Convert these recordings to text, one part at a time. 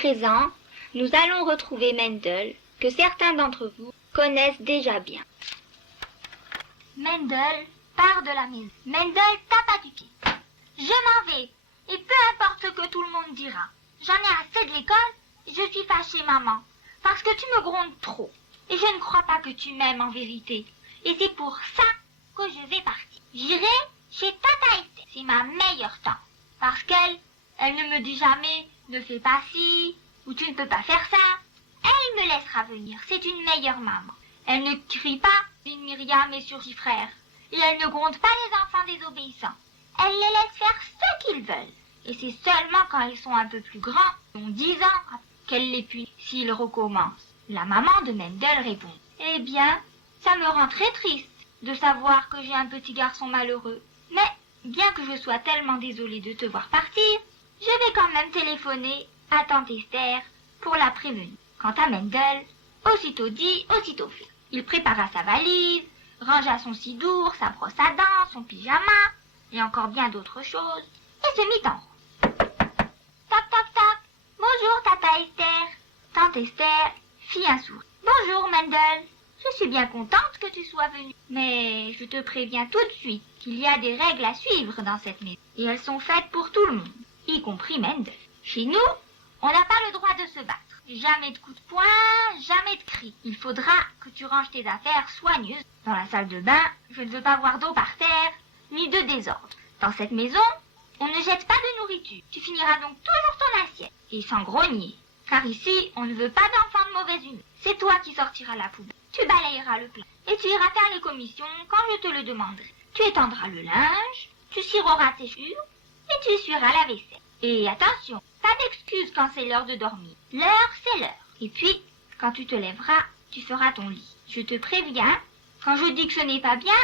présent, nous allons retrouver Mendel, que certains d'entre vous connaissent déjà bien. Mendel part de la maison. Mendel tape à du pied. Je m'en vais, et peu importe ce que tout le monde dira. J'en ai assez de l'école, et je suis fâchée, maman, parce que tu me grondes trop. Et je ne crois pas que tu m'aimes en vérité. Et c'est pour ça que je vais partir. J'irai chez Tata Esther. C'est ma meilleure tante. Parce elle ne me dit jamais « ne fais pas ci » ou « tu ne peux pas faire ça ». Elle me laissera venir. C'est une meilleure maman. Elle ne crie pas « une Myriam et sur 6 frères ». Et elle ne gronde pas les enfants désobéissants. Elle les laisse faire ce qu'ils veulent. Et c'est seulement quand ils sont un peu plus grands, ont 10 ans, qu'elle les punit s'ils recommencent. La maman de Mendel répond « Eh bien, ça me rend très triste de savoir que j'ai un petit garçon malheureux. Mais, bien que je sois tellement désolée de te voir partir, je vais quand même téléphoner à tante Esther pour la prévenir. » Quant à Mendel, aussitôt dit, aussitôt fait. Il prépara sa valise, rangea son sidour, sa brosse à dents, son pyjama, et encore bien d'autres choses, et se mit en route. Toc, toc, toc. Bonjour, Tata Esther. Tante Esther fit un sourire. Bonjour, Mendel. Je suis bien contente que tu sois venu. Mais je te préviens tout de suite qu'il y a des règles à suivre dans cette maison. Et elles sont faites pour tout le monde, y compris Mendel. Chez nous, on n'a pas le droit de se battre. Jamais de coups de poing, jamais de cris. Il faudra que tu ranges tes affaires soigneusement. Dans la salle de bain, je ne veux pas voir d'eau par terre, ni de désordre. Dans cette maison, on ne jette pas de nourriture. Tu finiras donc toujours ton assiette. Et sans grogner. Car ici, on ne veut pas d'enfants de mauvaise humeur. C'est toi qui sortiras la poubelle. Tu balayeras le plat. Et tu iras faire les commissions quand je te le demanderai. Tu étendras le linge, tu cireras tes cheveux et tu essuieras la vaisselle. Et attention, pas d'excuses quand c'est l'heure de dormir. L'heure, c'est l'heure. Et puis, quand tu te lèveras, tu feras ton lit. Je te préviens, quand je dis que ce n'est pas bien,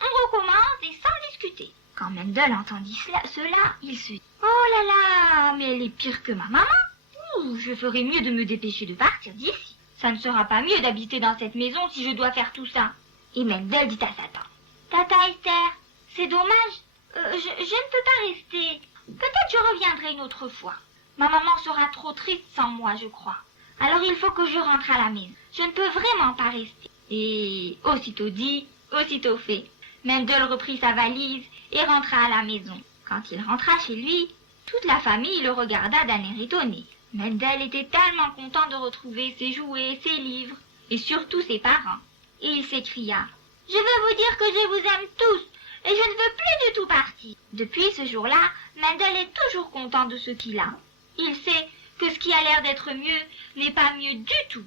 on recommence et sans discuter. Quand Mendel entendit cela, il se dit « Oh là là, mais elle est pire que ma maman. Ouh, je ferais mieux de me dépêcher de partir d'ici. Ça ne sera pas mieux d'habiter dans cette maison si je dois faire tout ça. » Et Mendel dit à sa tante « Tata Esther, c'est dommage, je ne peux pas rester. Peut-être je reviendrai une autre fois. Ma maman sera trop triste sans moi, je crois. Alors il faut que je rentre à la maison. Je ne peux vraiment pas rester. » Et aussitôt dit, aussitôt fait. Mendel reprit sa valise et rentra à la maison. Quand il rentra chez lui, toute la famille le regarda d'un air étonné. Mendel était tellement content de retrouver ses jouets, ses livres, et surtout ses parents. Et il s'écria « Je veux vous dire que je vous aime tous, et je ne veux plus du tout partir. » Depuis ce jour-là, Mendel est toujours content de ce qu'il a. Il sait que ce qui a l'air d'être mieux n'est pas mieux du tout.